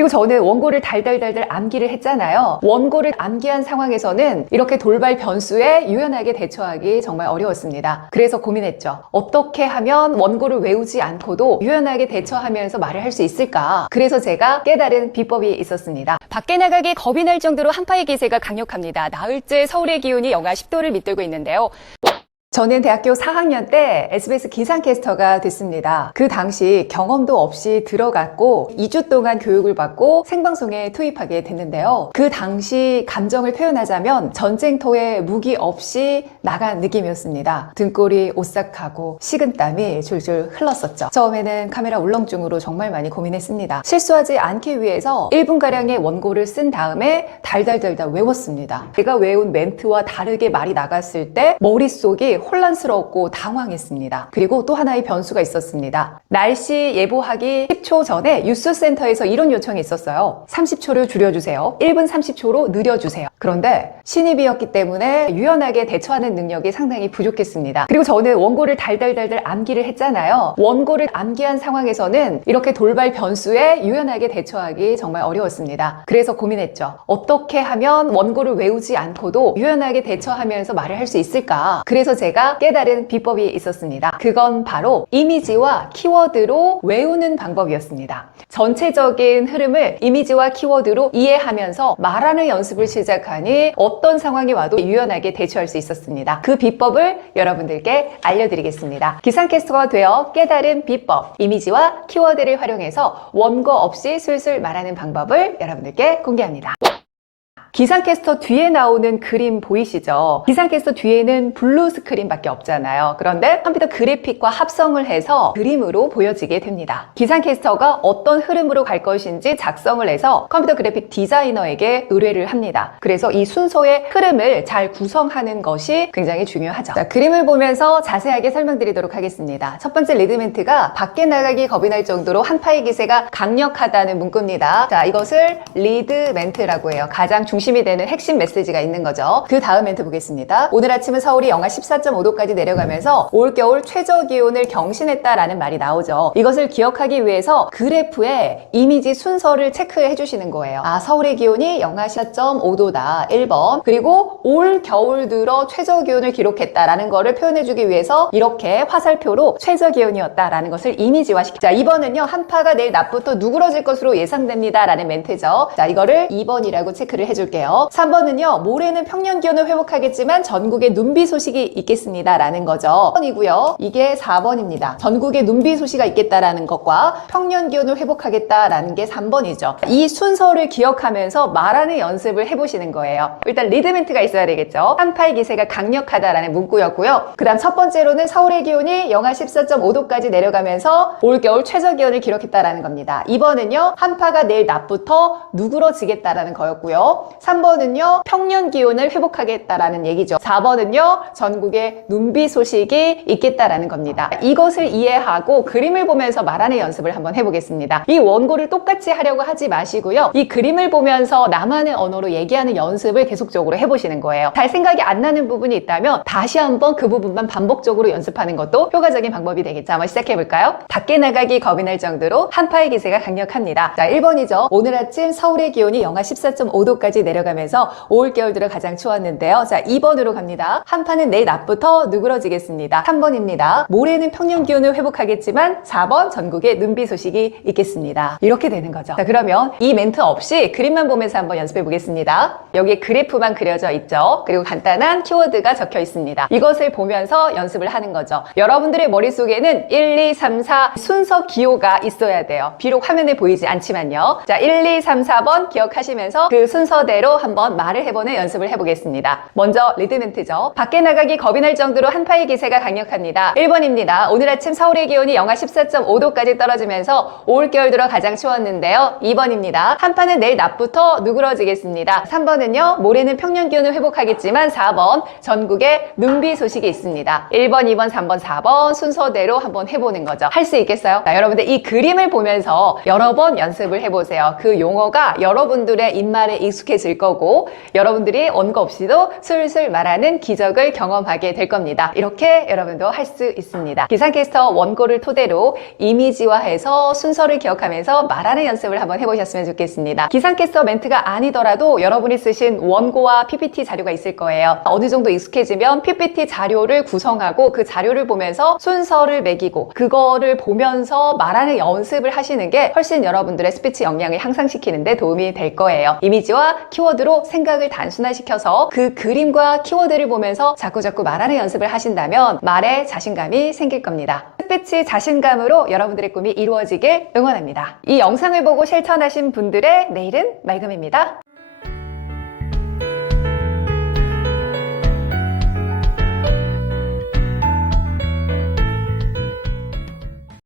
그리고 저는 원고를 달달달달 암기를 했잖아요. 원고를 암기한 상황에서는 이렇게 돌발 변수에 유연하게 대처하기 정말 어려웠습니다. 그래서 고민했죠. 어떻게 하면 원고를 외우지 않고도 유연하게 대처하면서 말을 할 수 있을까? 그래서 제가 깨달은 비법이 있었습니다. 밖에 나가기 겁이 날 정도로 한파의 기세가 강력합니다. 나흘째 서울의 기온이 영하 10도를 밑돌고 있는데요. 저는 대학교 4학년 때 SBS 기상캐스터가 됐습니다. 그 당시 경험도 없이 들어갔고 2주 동안 교육을 받고 생방송에 투입하게 됐는데요. 그 당시 감정을 표현하자면 전쟁터에 무기 없이 나간 느낌이었습니다. 등골이 오싹하고 식은땀이 줄줄 흘렀었죠. 처음에는 카메라 울렁증으로 정말 많이 고민했습니다. 실수하지 않기 위해서 1분가량의 원고를 쓴 다음에 달달달달 외웠습니다. 제가 외운 멘트와 다르게 말이 나갔을 때 머릿속이 혼란스럽고 당황했습니다. 그리고 또 하나의 변수가 있었습니다. 날씨 예보하기 10초 전에 뉴스센터에서 이런 요청이 있었어요. 30초를 줄여주세요. 1분 30초로 늘려주세요. 그런데 신입이었기 때문에 유연하게 대처하는 능력이 상당히 부족했습니다. 그리고 저는 원고를 달달달달 암기를 했잖아요. 원고를 암기한 상황에서는 이렇게 돌발 변수에 유연하게 대처하기 정말 어려웠습니다. 그래서 고민했죠. 어떻게 하면 원고를 외우지 않고도 유연하게 대처하면서 말을 할 수 있을까? 그래서 제가 깨달은 비법이 있었습니다. 그건 바로 이미지와 키워드로 외우는 방법이었습니다. 전체적인 흐름을 이미지와 키워드로 이해하면서 말하는 연습을 시작하니 어떤 상황이 와도 유연하게 대처할 수 있었습니다. 그 비법을 여러분들께 알려드리겠습니다. 기상캐스터가 되어 깨달은 비법, 이미지와 키워드를 활용해서 원고 없이 술술 말하는 방법을 여러분들께 공개합니다. 기상캐스터 뒤에 나오는 그림 보이시죠? 기상캐스터 뒤에는 블루 스크린밖에 없잖아요. 그런데 컴퓨터 그래픽과 합성을 해서 그림으로 보여지게 됩니다. 기상캐스터가 어떤 흐름으로 갈 것인지 작성을 해서 컴퓨터 그래픽 디자이너에게 의뢰를 합니다. 그래서 이 순서의 흐름을 잘 구성하는 것이 굉장히 중요하죠. 자, 그림을 보면서 자세하게 설명드리도록 하겠습니다. 첫 번째 리드멘트가 밖에 나가기 겁이 날 정도로 한파의 기세가 강력하다는 문구입니다. 자, 이것을 리드멘트라고 해요. 가장 중심이 되는 핵심 메시지가 있는 거죠. 그 다음 멘트 보겠습니다. 오늘 아침은 서울이 영하 14.5도까지 내려가면서 올겨울 최저 기온을 경신했다라는 말이 나오죠. 이것을 기억하기 위해서 그래프에 이미지 순서를 체크해 주시는 거예요. 아, 서울의 기온이 영하 14.5도다. 1번. 그리고 올 겨울 들어 최저 기온을 기록했다라는 거를 표현해 주기 위해서 이렇게 화살표로 최저 기온이었다라는 것을 이미지화시키죠. 자, 2번은요. 한파가 내일 낮부터 누그러질 것으로 예상됩니다. 라는 멘트죠. 자, 이거를 2번이라고 체크를 해줄게요. 3번은요. 모레는 평년 기온을 회복하겠지만 전국에 눈비 소식이 있겠습니다. 라는 거죠. 4번이고요. 이게 4번입니다. 전국에 눈비 소식이 있겠다라는 것과 평년 기온을 회복하겠다라는 게 3번이죠. 이 순서를 기억하면서 말하는 연습을 해보시는 거예요. 일단 리드멘트가 있어야 되겠죠. 한파의 기세가 강력하다라는 문구였고요. 그 다음 첫 번째로는 서울의 기온이 영하 14.5도까지 내려가면서 올겨울 최저 기온을 기록했다라는 겁니다. 2번은요. 한파가 내일 낮부터 누그러지겠다라는 거였고요. 3번은요. 평년 기온을 회복하겠다라는 얘기죠. 4번은요. 전국에 눈비 소식이 있겠다라는 겁니다. 이것을 이해하고 그림을 보면서 말하는 연습을 한번 해보겠습니다. 이 원고를 똑같이 하려고 하지 마시고요. 이 그림을 보면서 나만의 언어로 얘기하는 연습을 계속적으로 해보시는 거예요. 잘 생각이 안 나는 부분이 있다면 다시 한번 그 부분만 반복적으로 연습하는 것도 효과적인 방법이 되겠죠. 한번 시작해볼까요? 밖에 나가기 겁이 날 정도로 한파의 기세가 강력합니다. 자, 1번이죠. 오늘 아침 서울의 기온이 영하 14.5도까지 내려가면서 올겨울 들어 가장 추웠는데요. 자, 2번으로 갑니다. 한파는 내일 낮부터 누그러지겠습니다. 3번입니다. 모레는 평년 기온을 회복하겠지만 4번 전국에 눈비 소식이 있겠습니다. 이렇게 되는 거죠. 자, 그러면 이 멘트 없이 그림만 보면서 한번 연습해 보겠습니다. 여기에 그래프만 그려져 있죠. 그리고 간단한 키워드가 적혀 있습니다. 이것을 보면서 연습을 하는 거죠. 여러분들의 머릿속에는 1, 2, 3, 4 순서 기호가 있어야 돼요. 비록 화면에 보이지 않지만요. 자, 1, 2, 3, 4번 기억하시면서 그 순서대로 한번 말을 해보는 연습을 해보겠습니다. 먼저 리드멘트죠. 밖에 나가기 겁이 날 정도로 한파의 기세가 강력합니다. 1번입니다. 오늘 아침 서울의 기온이 영하 14.5도까지 떨어지면서 올겨울 들어 가장 추웠는데요. 2번입니다. 한파는 내일 낮부터 누그러지겠습니다. 3번은요. 모레는 평년 기온을 회복하겠지만 4번 전국에 눈비 소식이 있습니다. 1번, 2번, 3번, 4번 순서대로 한번 해보는 거죠. 할 수 있겠어요? 자, 여러분들 이 그림을 보면서 여러 번 연습을 해보세요. 그 용어가 여러분들의 입말에 익숙해질 있을 거고 여러분들이 원고 없이도 술술 말하는 기적을 경험하게 될 겁니다. 이렇게 여러분도 할 수 있습니다. 기상캐스터 원고를 토대로 이미지화해서 순서를 기억하면서 말하는 연습을 한번 해보셨으면 좋겠습니다. 기상캐스터 멘트가 아니더라도 여러분이 쓰신 원고와 PPT 자료가 있을 거예요. 어느 정도 익숙해지면 PPT 자료를 구성하고 그 자료를 보면서 순서를 매기고 그거를 보면서 말하는 연습을 하시는 게 훨씬 여러분들의 스피치 역량을 향상시키는 데 도움이 될 거예요. 이미지와 키워드로 생각을 단순화시켜서 그 그림과 키워드를 보면서 자꾸자꾸 말하는 연습을 하신다면 말에 자신감이 생길 겁니다. 스피치 자신감으로 여러분들의 꿈이 이루어지길 응원합니다. 이 영상을 보고 실천하신 분들의 내일은 맑음입니다.